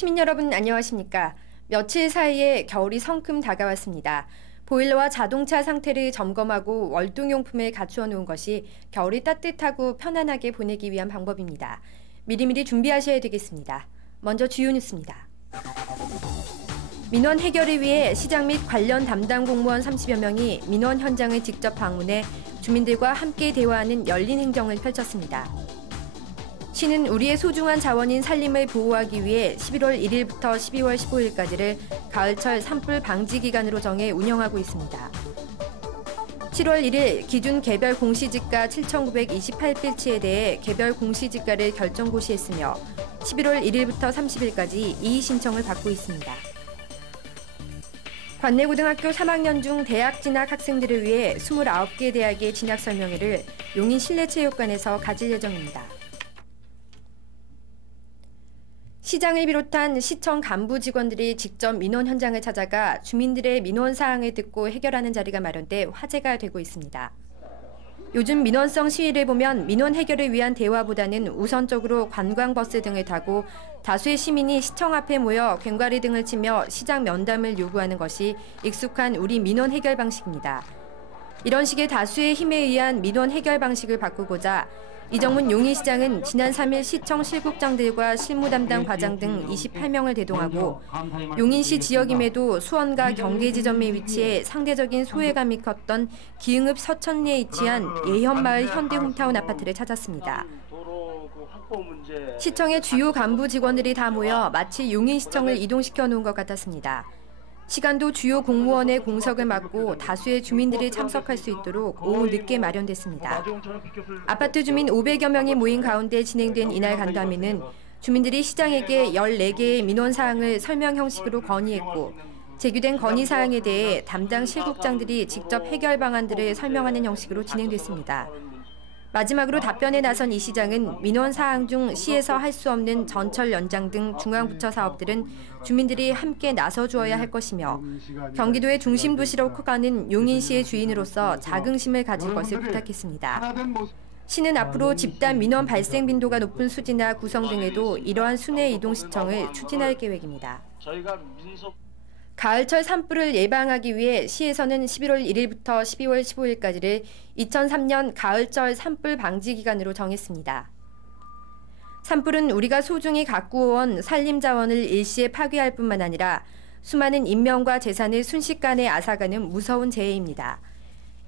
시민 여러분 안녕하십니까? 며칠 사이에 겨울이 성큼 다가왔습니다. 보일러와 자동차 상태를 점검하고 월동용품을 갖추어 놓은 것이 겨울이 따뜻하고 편안하게 보내기 위한 방법입니다. 미리미리 준비하셔야 되겠습니다. 먼저 주요 뉴스입니다. 민원 해결을 위해 시장 및 관련 담당 공무원 30여 명이 민원 현장을 직접 방문해 주민들과 함께 대화하는 열린 행정을 펼쳤습니다. 시는 우리의 소중한 자원인 산림을 보호하기 위해 11월 1일부터 12월 15일까지를 가을철 산불 방지 기간으로 정해 운영하고 있습니다. 7월 1일 기준 개별 공시지가 7,928필지에 대해 개별 공시지가를 결정 고시했으며 11월 1일부터 30일까지 이의 신청을 받고 있습니다. 관내고등학교 3학년 중 대학 진학 학생들을 위해 29개 대학의 진학 설명회를 용인 실내체육관에서 가질 예정입니다. 시장을 비롯한 시청 간부 직원들이 직접 민원 현장을 찾아가 주민들의 민원 사항을 듣고 해결하는 자리가 마련돼 화제가 되고 있습니다. 요즘 민원성 시위를 보면 민원 해결을 위한 대화보다는 우선적으로 관광버스 등을 타고 다수의 시민이 시청 앞에 모여 괭과리 등을 치며 시장 면담을 요구하는 것이 익숙한 우리 민원 해결 방식입니다. 이런 식의 다수의 힘에 의한 민원 해결 방식을 바꾸고자 이정문 용인시장은 지난 3일 시청 실국장들과 실무담당 과장 등 28명을 대동하고 용인시 지역임에도 수원과 경계 지점에 위치해 상대적인 소외감이 컸던 기흥읍 서천리에 위치한 예현마을 현대홈타운 아파트를 찾았습니다. 시청의 주요 간부 직원들이 다 모여 마치 용인시청을 이동시켜 놓은 것 같았습니다. 시간도 주요 공무원의 공석을 맡고 다수의 주민들이 참석할 수 있도록 오후 늦게 마련됐습니다. 아파트 주민 500여 명이 모인 가운데 진행된 이날 간담회는 주민들이 시장에게 14개의 민원사항을 설명 형식으로 건의했고 제기된 건의사항에 대해 담당 실국장들이 직접 해결 방안들을 설명하는 형식으로 진행됐습니다. 마지막으로 답변에 나선 이 시장은 민원 사항 중 시에서 할 수 없는 전철 연장 등 중앙부처 사업들은 주민들이 함께 나서주어야 할 것이며 경기도의 중심 도시로 커가는 용인시의 주인으로서 자긍심을 가질 것을 부탁했습니다. 시는 앞으로 집단 민원 발생 빈도가 높은 수지나 구성 등에도 이러한 순회 이동 시청을 추진할 계획입니다. 가을철 산불을 예방하기 위해 시에서는 11월 1일부터 12월 15일까지를 2003년 가을철 산불 방지 기간으로 정했습니다. 산불은 우리가 소중히 가꾸어온 산림 자원을 일시에 파괴할 뿐만 아니라 수많은 인명과 재산을 순식간에 앗아가는 무서운 재해입니다.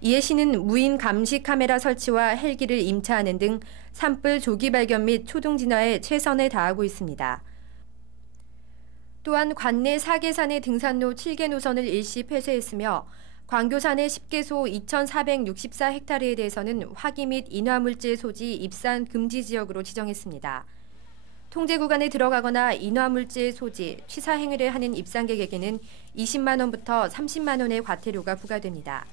이에 시는 무인 감시 카메라 설치와 헬기를 임차하는 등 산불 조기 발견 및 초동 진화에 최선을 다하고 있습니다. 또한 관내 4개산의 등산로 7개 노선을 일시 폐쇄했으며 광교산의 10개소 2,464헥타르에 대해서는 화기 및 인화물질 소지 입산 금지 지역으로 지정했습니다. 통제 구간에 들어가거나 인화물질 소지, 취사 행위를 하는 입산객에게는 20만 원부터 30만 원의 과태료가 부과됩니다.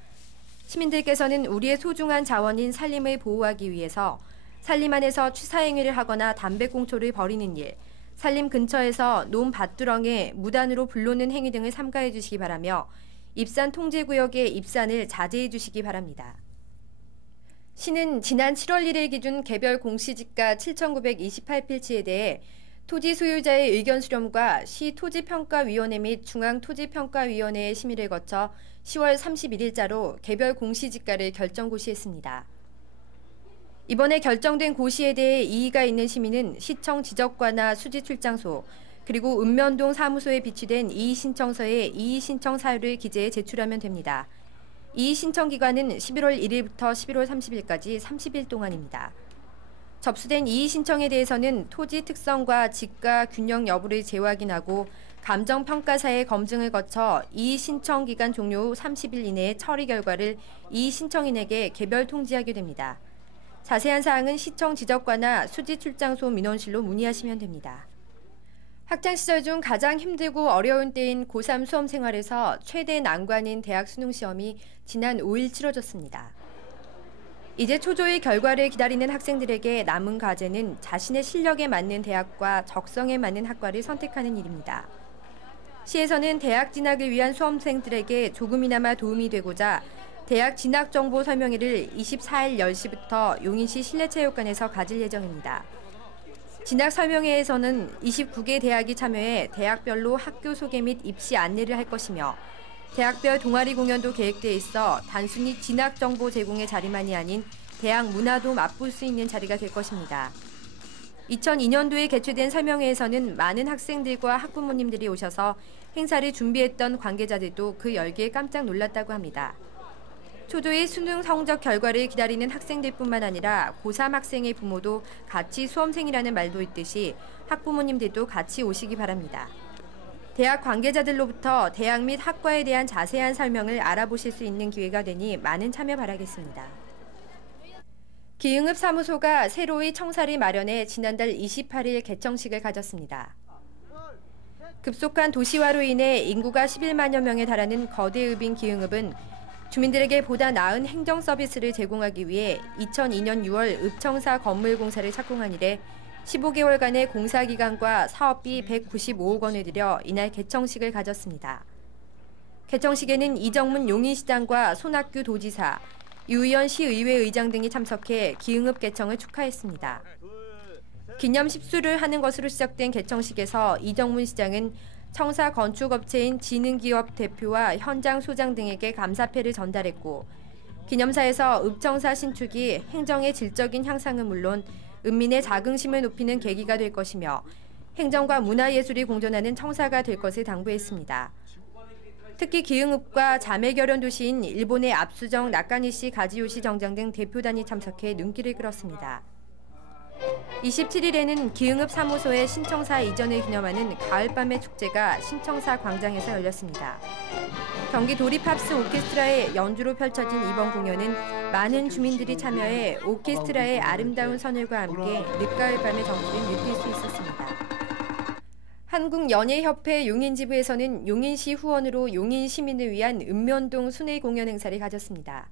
시민들께서는 우리의 소중한 자원인 산림을 보호하기 위해서 산림 안에서 취사 행위를 하거나 담배꽁초를 버리는 일, 산림 근처에서 논 밭두렁에 무단으로 불 놓는 행위 등을 삼가해 주시기 바라며 입산 통제구역의 입산을 자제해 주시기 바랍니다. 시는 지난 7월 1일 기준 개별 공시지가 7,928필지에 대해 토지 소유자의 의견 수렴과 시 토지평가위원회 및 중앙토지평가위원회의 심의를 거쳐 10월 31일자로 개별 공시지가를 결정 고시했습니다. 이번에 결정된 고시에 대해 이의가 있는 시민은 시청 지적과나 수지 출장소, 그리고 읍면동 사무소에 비치된 이의 신청서에 이의 신청 사유를 기재해 제출하면 됩니다. 이의 신청 기간은 11월 1일부터 11월 30일까지 30일 동안입니다. 접수된 이의 신청에 대해서는 토지 특성과 지가 균형 여부를 재확인하고 감정평가사의 검증을 거쳐 이의 신청 기간 종료 후 30일 이내에 처리 결과를 이의 신청인에게 개별 통지하게 됩니다. 자세한 사항은 시청 지적과나 수지 출장소 민원실로 문의하시면 됩니다. 학창시절 중 가장 힘들고 어려운 때인 고3 수험 생활에서 최대 난관인 대학 수능시험이 지난 5일 치러졌습니다. 이제 초조히 결과를 기다리는 학생들에게 남은 과제는 자신의 실력에 맞는 대학과 적성에 맞는 학과를 선택하는 일입니다. 시에서는 대학 진학을 위한 수험생들에게 조금이나마 도움이 되고자 대학 진학 정보 설명회를 24일 10시부터 용인시 실내체육관에서 가질 예정입니다. 진학 설명회에서는 29개 대학이 참여해 대학별로 학교 소개 및 입시 안내를 할 것이며 대학별 동아리 공연도 계획돼 있어 단순히 진학 정보 제공의 자리만이 아닌 대학 문화도 맛볼 수 있는 자리가 될 것입니다. 2002년도에 개최된 설명회에서는 많은 학생들과 학부모님들이 오셔서 행사를 준비했던 관계자들도 그 열기에 깜짝 놀랐다고 합니다. 초조히 수능 성적 결과를 기다리는 학생들뿐만 아니라 고3 학생의 부모도 같이 수험생이라는 말도 있듯이 학부모님들도 같이 오시기 바랍니다. 대학 관계자들로부터 대학 및 학과에 대한 자세한 설명을 알아보실 수 있는 기회가 되니 많은 참여 바라겠습니다. 기흥읍 사무소가 새로이 청사를 마련해 지난달 28일 개청식을 가졌습니다. 급속한 도시화로 인해 인구가 11만여 명에 달하는 거대 읍인 기흥읍은 주민들에게 보다 나은 행정 서비스를 제공하기 위해 2002년 6월 읍청사 건물 공사를 착공한 이래 15개월간의 공사 기간과 사업비 195억 원을 들여 이날 개청식을 가졌습니다. 개청식에는 이정문 용인시장과 손학규 도지사, 유의원 시의회 의장 등이 참석해 기흥읍 개청을 축하했습니다. 기념 십수를 하는 것으로 시작된 개청식에서 이정문 시장은 청사 건축업체인 지능기업 대표와 현장 소장 등에게 감사패를 전달했고 기념사에서 읍청사 신축이 행정의 질적인 향상은 물론 읍민의 자긍심을 높이는 계기가 될 것이며 행정과 문화예술이 공존하는 청사가 될 것을 당부했습니다. 특히 기흥읍과 자매결연 도시인 일본의 압수정 나카니시 가지요시 정장 등 대표단이 참석해 눈길을 끌었습니다. 27일에는 기흥읍 사무소의 신청사 이전을 기념하는 가을밤의 축제가 신청사 광장에서 열렸습니다. 경기 도립합스 오케스트라의 연주로 펼쳐진 이번 공연은 많은 주민들이 참여해 오케스트라의 아름다운 선율과 함께 늦가을 밤의 정취를 느낄 수 있었습니다. 한국연예협회 용인지부에서는 용인시 후원으로 용인 시민을 위한 읍면동 순회 공연 행사를 가졌습니다.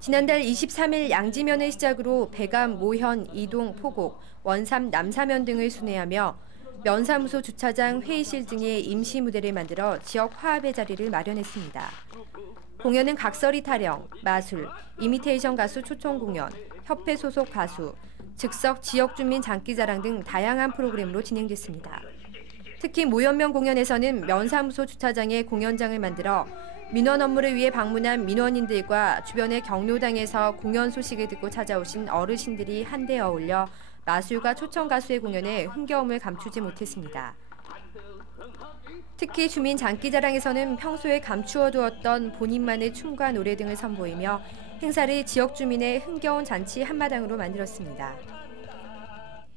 지난달 23일 양지면을 시작으로 백암, 모현, 이동, 포곡, 원삼, 남사면 등을 순회하며 면사무소 주차장, 회의실 등의 임시 무대를 만들어 지역 화합의 자리를 마련했습니다. 공연은 각설이 타령, 마술, 이미테이션 가수 초청 공연, 협회 소속 가수, 즉석 지역 주민 장기자랑 등 다양한 프로그램으로 진행됐습니다. 특히 모현면 공연에서는 면사무소 주차장에 공연장을 만들어 민원 업무를 위해 방문한 민원인들과 주변의 경로당에서 공연 소식을 듣고 찾아오신 어르신들이 한데 어울려 마술과 초청 가수의 공연에 흥겨움을 감추지 못했습니다. 특히 주민 장기자랑에서는 평소에 감추어두었던 본인만의 춤과 노래 등을 선보이며 행사를 지역 주민의 흥겨운 잔치 한마당으로 만들었습니다.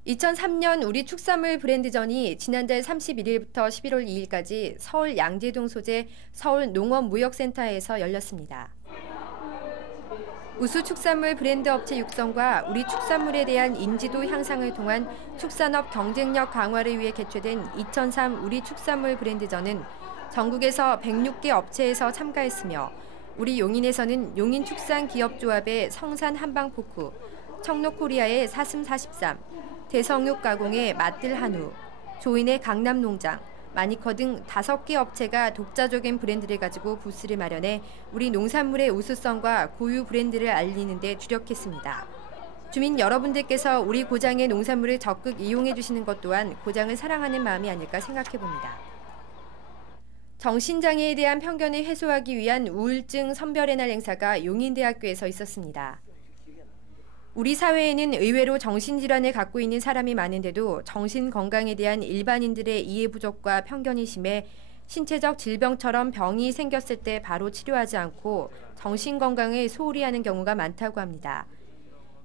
2003년 우리 축산물 브랜드전이 지난달 31일부터 11월 2일까지 서울 양재동 소재 서울농업무역센터에서 열렸습니다. 우수 축산물 브랜드 업체 육성과 우리 축산물에 대한 인지도 향상을 통한 축산업 경쟁력 강화를 위해 개최된 2003 우리 축산물 브랜드전은 전국에서 106개 업체에서 참가했으며 우리 용인에서는 용인축산기업조합의 성산 한방포크, 청록코리아의 사슴 43, 대성육 가공의 맛들 한우, 조인의 강남농장, 마니커 등 5개 업체가 독자적인 브랜드를 가지고 부스를 마련해 우리 농산물의 우수성과 고유 브랜드를 알리는 데 주력했습니다. 주민 여러분들께서 우리 고장의 농산물을 적극 이용해 주시는 것 또한 고장을 사랑하는 마음이 아닐까 생각해 봅니다. 정신장애에 대한 편견을 해소하기 위한 우울증 선별의 날 행사가 용인대학교에서 있었습니다. 우리 사회에는 의외로 정신질환을 갖고 있는 사람이 많은데도 정신건강에 대한 일반인들의 이해 부족과 편견이 심해 신체적 질병처럼 병이 생겼을 때 바로 치료하지 않고 정신건강을 소홀히 하는 경우가 많다고 합니다.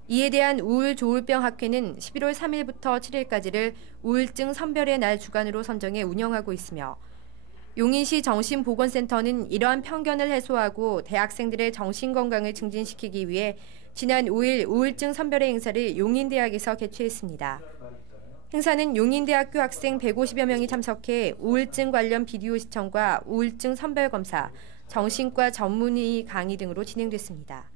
이에 대한 우울조울병 학회는 11월 3일부터 7일까지를 우울증 선별의 날 주간으로 선정해 운영하고 있으며 용인시 정신보건센터는 이러한 편견을 해소하고 대학생들의 정신건강을 증진시키기 위해 지난 5일 우울증 선별의 행사를 용인대학에서 개최했습니다. 행사는 용인대학교 학생 150여 명이 참석해 우울증 관련 비디오 시청과 우울증 선별검사, 정신과 전문의 강의 등으로 진행됐습니다.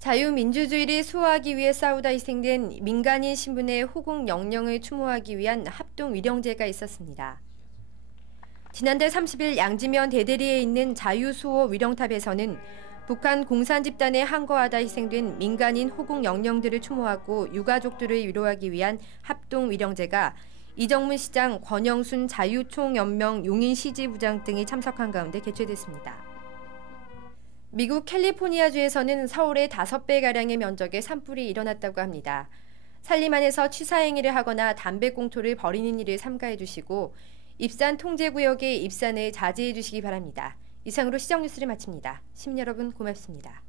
자유민주주의를 수호하기 위해 싸우다 희생된 민간인 신분의 호국 영령을 추모하기 위한 합동위령제가 있었습니다. 지난달 30일 양지면 대대리에 있는 자유수호 위령탑에서는 북한 공산 집단에 항거하다 희생된 민간인 호국 영령들을 추모하고 유가족들을 위로하기 위한 합동위령제가 이정문 시장, 권영순 자유총연명 용인시지부장 등이 참석한 가운데 개최됐습니다. 미국 캘리포니아주에서는 서울의 5배가량의 면적에 산불이 일어났다고 합니다. 살림안에서 취사행위를 하거나 담배꽁초를 버리는 일을 삼가해 주시고 입산 통제구역의 입산을 자제해 주시기 바랍니다. 이상으로 시정뉴스를 마칩니다. 시민 여러분 고맙습니다.